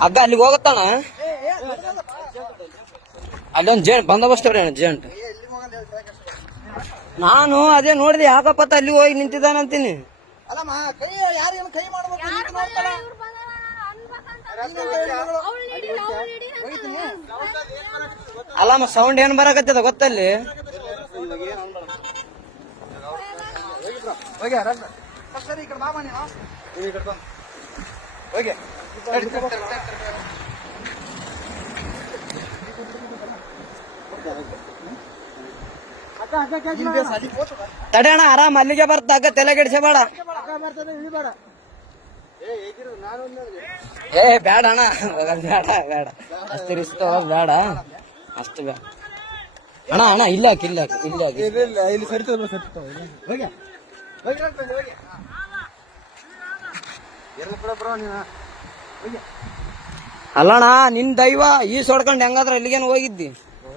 ಹಗ್ಗ ಅಲ್ಲಿಗೆ ಹೋಗುತ್ತಾನ ಅಲ್ಲೊಂದು ಜೇಂಟ್ ಬಂದೋಬಸ್ತ್ ಜೇಂಟ್ ನಾನು ಅದೇ ನೋಡಿದೆ ಯಾಕಪ್ಪ ಅಲ್ಲಿ ಹೋಗಿ ನಿಂತಿದ್ದಾನಂತೀನಿ ಅಲ್ಲಮ್ಮ ಸೌಂಡ್ ಏನ್ ಬರಕತ್ತದ ಗೊತ್ತಲ್ಲಿ ಹೋಗ್ಯಾರ. ಸರಿ ಈ ಕಡೆ ಬಾ ಹೋಗ್ತದ. ತಡೆಯಣ ಆರಾಮ್, ಅಲ್ಲಿಗೆ ಬರ್ತ ಹಗ್ಗ ತಲೆ ಕೆಡಿಸಬೇಡ ಏ ಬೇಡ ಅಣ್ಣ. ಬೇಡ ಬೇಡ ಅಷ್ಟು ರಿಸ್ಕ್ ಬೇಡ. ಅಷ್ಟು ಬೇಡ. ಅಣ್ಣ ಅಣ್ಣ, ಇಲ್ಲ ಇಲ್ಲ ಇಲ್ಲ. ಇಲ್ಲ ಸರಿ ಹೋಗಿ ಹೋಗಿ ರನ್ನ ಬಂದು, ಹೋಗಿ ಎರಡು ಬಿಡ ಬ್ರೋ ನೀನು ಹೋಗಿ ಅಲ್ಲಣ್ಣ ನಿನ್ ದೈವ ಈ ಸೊಡ್ಕೊಂಡ್ ಹೆಂಗಾದ್ರ ಅಲ್ಲಿಗೆ ಹೋಗಿದ್ದಿ?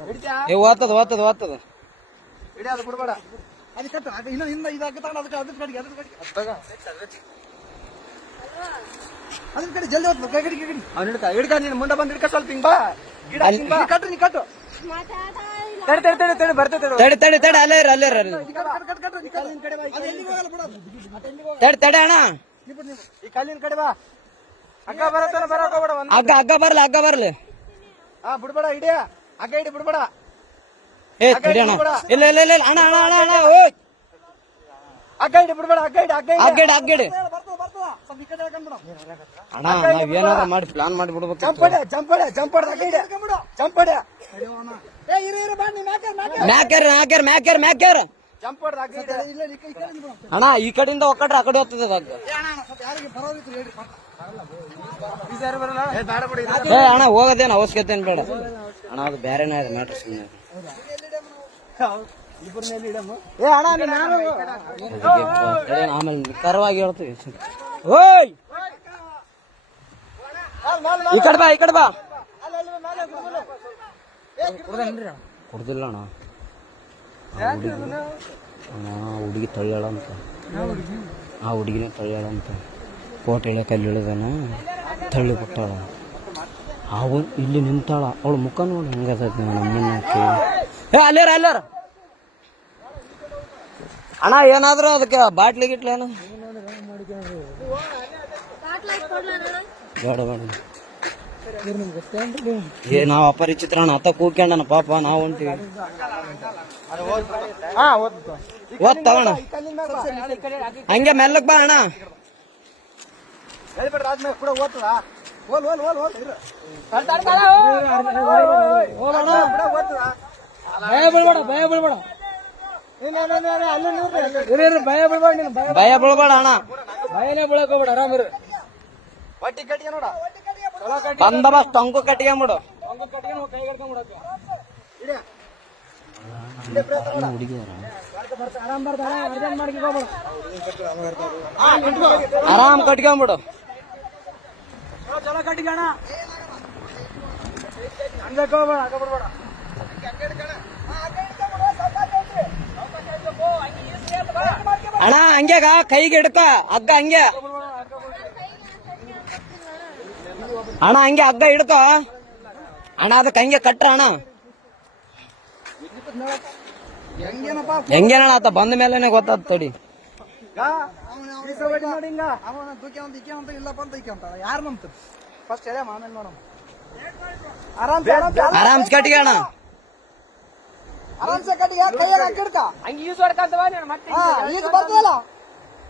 ಓತದ ಏ ಓದ್ತದ ಓದ್ತದ ಓದ್ತದ ಅದು ಬಿಡಬೇಡ. ಅದ್ರ ಕಡೆ ಜಲ್ದಿ ಹೋಗ್ತದೆ ಕೈ ಕಡೆಗೆ ಕಡೆ ಅವ್ನು ಹಿಡ್ಕ ಹಿಡ್ಕ ನೀನು ಮುಂದೆ ಬಂದು ಹಿಡ್ಕ ಸ್ವಲ್ಪ ಹಿಂಗ್ ಬಾ. ಗಿಡ ಅಲ್ಲಿ- ಹಿಂಗ್ ಬಾ. ನೀ ಕಟ್ಟು ನೀ ಕಟ್ಟು. ತಡಿ ತಡಿ ತಡಿ ತಡಿ ಬರ್ತೈತೆ ತಡಿ. ತಡಿ ತಡಿ ತಡಿ ಅಲ್ಲೇ ಇರು, ಅಲ್ಲೇ ಇರ ತಡೆ. ತಡಿ ತಡಿ ಅಣ್ಣ. ಈ ಕಲ್ಲಿನ ಕಡೆ ಬಾ. ಬರಕ್ ಹೋಗ್ಬೇಡ ಒಂದ್ ಅಗ್ಗ ಹಗ್ಗ ಬರ್ಲಿ ಅಗ್ಗ ಬರ್ಲಿ. ಆ ಬಿಡ್ಬೇಡ ಇಡಿಯ ಅಕ್ಕ ಇಡಿ ಬಿಡ್ಬೇಡ. ಏ ತಡಿ ಅಣ್ಣ ಇಲ್ಲ ಇಲ್ಲ ಇಲ್ಲ ಇಲ್ಲ, ಅಣ್ಣ ಅಣ್ಣ ಅಣ್ಣ ಅಣ್ಣ ಓಯ್. ಅಕ್ಕ ಇಡಿ ಬಿಡ್ಬೇಡ ಅಕ್ಕ ಇಡಿ ಅಕ್ಕ ಇಡಿ ಹಗ್ಗಡಿ ಇಡಿ. ಅಣ್ಣ ನಾವ್ ಏನಾದ್ರು ಮಾಡಿ ಪ್ಲಾನ್ ಮಾಡಿ ಬಿಡ್ಬೇಕು ಜಂಪಡೆ ಜಂಪಡೆ ಜಂಪಡೆ ಅಕ್ಕ ಹಿಡಿ ಜಂಪಡೆ ಏ ಇರು ಇರು ಬಾ ನೀ ಹಾಕ ಹಾಕ ಮ್ಯಾಕ್ಯಾರ ಮ್ಯಾಕ್ಯಾರ ಮ್ಯಾಕ್ಯಾರ ಅಣ್ಣ ಈ ಕಡೆಯಿಂದ ಒಕ್ಕಟ್ರೆ ಆ ಕಡೆ ಹೋಗ್ತದೆ ಏ ಅಣ್ಣ ಹೋಗೋದೇನು ಅವಶ್ಯಕತೆ ಏನ್ ಬೇಡ ಅಣ್ಣ ಅದು ಬೇರೆನೇ ಇದೆ ಮ್ಯಾಟ್ರ್ ಸುಮ್ಮನೆ? ಏ ಅಣ್ಣ? ಆಮೇಲೆ ಕರವಾಗಿ ಹೇಳ್ತೀವಿ. ಓಯ್! ಈ ಕಡೆ ಬಾ ಈ ಕಡೆ ಬಾ. ಕುಡ್ದಿಲ್ಲ ಅಣ್ಣ. ಅಣ್ಣ ಹುಡುಗಿ ಅಂತ. ಆ ಹುಡುಗಿನ ಅಂತ. ಕೋಟೆ ಇಳಿಯಕ್ಕೆ ಅಲ್ಲಿ ಇಳಿದಾನ ತಳ್ಳಿ ಬಿಟ್ಟಾಳ. ಅವ ಇಲ್ಲಿ ನಿಂತಾಳ. ಅವಳ ಮುಖ ನೋಡಿ ಹೆಂಗದ ನಮ್ಮನ್ನ ಅಲ್ಲಾರ ಏ ಅಲ್ಲೇರ ಅಲ್ಲೇರ? ಅಣ್ಣ ಏನಾದ್ರು ಅದಕ್ಕೆ ಬಾಟ್ಲಿ ಗಿಟ್ಲೇನು ಬೇಡ ಬೇಡ. ಏ ನಾವು ಅಪರಿಚಿತ್ರ ಅಣ್ಣ ಅತ್ತ ಕೂಕ್ಯಂಡನ ಪಾಪ ನಾವು ಹೊಂಟಿವಿ. ಓದ್ ತಗೋಣ. ಹಂಗೆ ಮೆಲ್ಲಕ್ ಬಾ ಅಣ್ಣ. ಭಯ ಬೀಳ್ಬೇಡ ಭಯ ಬೀಳ್ಬೇಡ. ಭಯ ಬೀಳ್ಬೇಡ ಭಯ ಬೀಳ್ಬೇಡ. ಅಣ್ಣ. ಭಯನೇ ಬೀಳಕೋಬೇಡ ಹೋಗ್ಬೇಡ ಆರಾಮಿರು ಬಟ್ಟಿ ಕಟ್ಟಿಗೆ ನೋಡ. ಚಲೋ ತಂಗು ಕಟ್ಕೊಂಬಿಡು. ಆರಾಮ್ ಕಟ್ಕೊಂಬಿಡು ಚಲೋ, ಹೋಗ್ಬೇಡ ಹಂಗ ಬಿಡ್ಬೇಡ ಅಣ್ಣ ಹಂಗ್ಯಾಗ ಕೈಗೆ ಹಿಡ್ಕ ಹಗ್ಗ ಹಂಗೆ ಅಣ್ಣ ಹಂಗೆ ಹಗ್ಗ ಹಿಡ್ಕ. ಅಣ್ಣ ಅದಕ್ಕೆ ಹಂಗೆ ಕಟ್ರ ಅಣ್ಣ. ಹೆಂಗೇನಪ್ಪ? ಹೆಂಗೇನಣ್ಣ ಆತ? ಬಂದ ಮೇಲೆ ಗೊತ್ತಾದ ತಡಿ. ಆರಾಮ್ಸ್ ಕಟ್ಟಿಗೆ ಅಣ್ಣ. ಆರಾಮ್ಸೆ ಕಟ್ಟಿಗೆ ಕೈಯಾಗ ಹಾಕಿಡ್ಕ ಹಂಗ ಈಸ್ ಹೊಡ್ಕಂತವ ನೀನು ಮತ್ತೆ ಹಾ ಈಗ ಬರ್ತದಲ್ಲ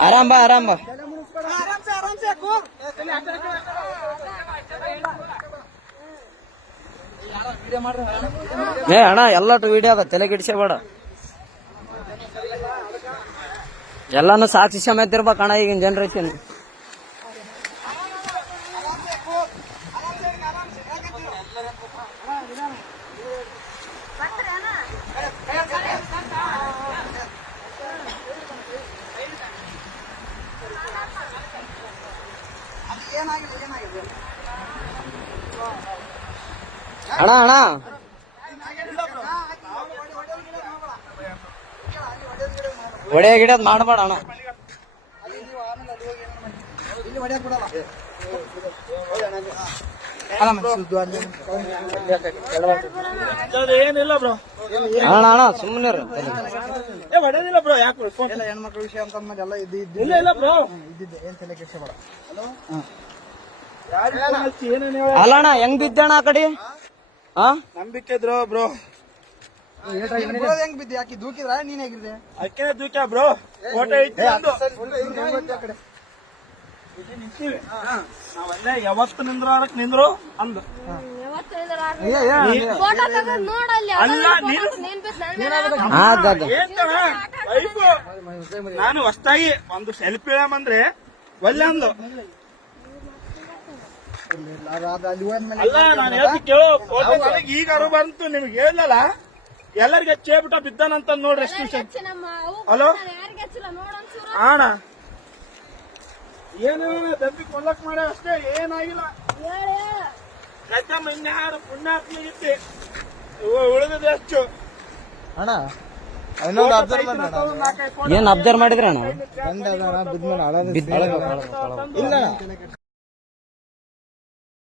ಆರಾಮ್ ಬಾ ಆರಾಮ. ಬಾ ಏ, ಅಣ್ಣ, ಎಲ್ಲಟು ವಿಡಿಯೋ ಅದ, ತಲೆ ಕೆಡಿಸಬೇಡ ಎಲ್ಲಾನು ಸಾಕ್ಷಿ ಸಮೇತ ಇರ್ಬೇಕಣ್ಣ ಈಗಿನ ಜನರೇಷನ್ ಏನಾಗಿಲ್ಲ ಏನಾಗಿದೆ ಅಣ್ಣ ಅಣ್ಣ. ಒಡೆಯ ಗಿಡದ್ ಮಾಡಬೇಡ ಅಣ್ಣ. ಏನಿಲ್ಲ ಬ್ರೋ. ಅಣ್ಣ ಅಣ್ಣ ಸುಮ್ಮನೆ ಏ ಹೊಡೆದಿಲ್ಲ ಬ್ರೋ ಯಾಕೆ? ಎಲ್ಲ ಹೆಣ್ಮಕ್ಳ ವಿಷಯ ಅಂತ ಅಂದ್ಮೇಲೆ ಎಲ್ಲ ಇದ್ದು ಇಲ್ಲ ಇಲ್ಲ ಬ್ರೋ. ಇದ್ದಿದ್ದೆ. ಏನ್ ತಲೆ ಕೆಡ್ಸ್ಕೊಬೇಡ. ಏನೇನು ಹೇಳ ಅಲ್ಲ ಅಣ್ಣ ಹೆಂಗ್ ಬಿದ್ದಣ್ಣ ಆ ಕಡೆ? ಆ? ನಂಬಿಕೆ ಇದ್ರು ಬ್ರೋ. ಹೆಂಗ್ ಬಿದ್ದಿ? ಆಕಿ ದೂಕಿದ್ರ? ನೀನ್ ಹೇಗಿದ್ದೆ? ಅಕ್ಕೇನೆ ದೂಕ ಬ್ರೋ? ಫೋಟೋ ಇಟ್ಟು ನಾವಲ್ಲೇ ಯಾವತ್ತು ನಿಂದ್ರು? ಅಂದ. ಫೋಟೋ ತೆಗೆದು ನೋಡಲ್ಲಿ ಅಲ್ಲ ನೀನು ಹೊಸ್ತಾಗಿ ಒಂದು ಸೆಲ್ಫಿ ಅಂದ್ರೆ ಒಳ್ಳೆ ಅಂದ್ಲು ಅದು. ಅಲ್ಲಿ ನಾನು ಹೇಳ್ತಿ ಕೇಳು ಫೋಟೋ ನನಗೆ ಈಗ ಅರು ಬಂತು ನಿಮ್ಗೆ ಹೇಳಲ್ಲ ಎಲ್ಲರಿಗೆ ಚೇಬಿಟ ಬಿದ್ದಾನಂತ ನೋಡ್ರಿ ಎಷ್ಟು ವಿಷಯ. ಹಲೋ? ಆಣ. ಏನು ದಬ್ಬಿ ಕೊಲ್ಲಕ್ ಮಾಡ ಅಷ್ಟೇ ಏನಾಗಿಲ್ಲ. ಹೇಳಿ. ಕಚ್ಚಮ್ಮ ಇನ್ಯಾರು ಪುಣ್ಯಾತ್ಮಿಗಿತ್ತಿ ಉಳಿದ ಎಷ್ಟು ಅಣ್ಣ ಏನ್ ಅಬ್ಸರ್ವ್ ಮಾಡಿದ್ರಿ ಅಣ್ಣ? ಬಿದ್ಮೇಲೆ ಬಿದ್ದ ಇಲ್ಲ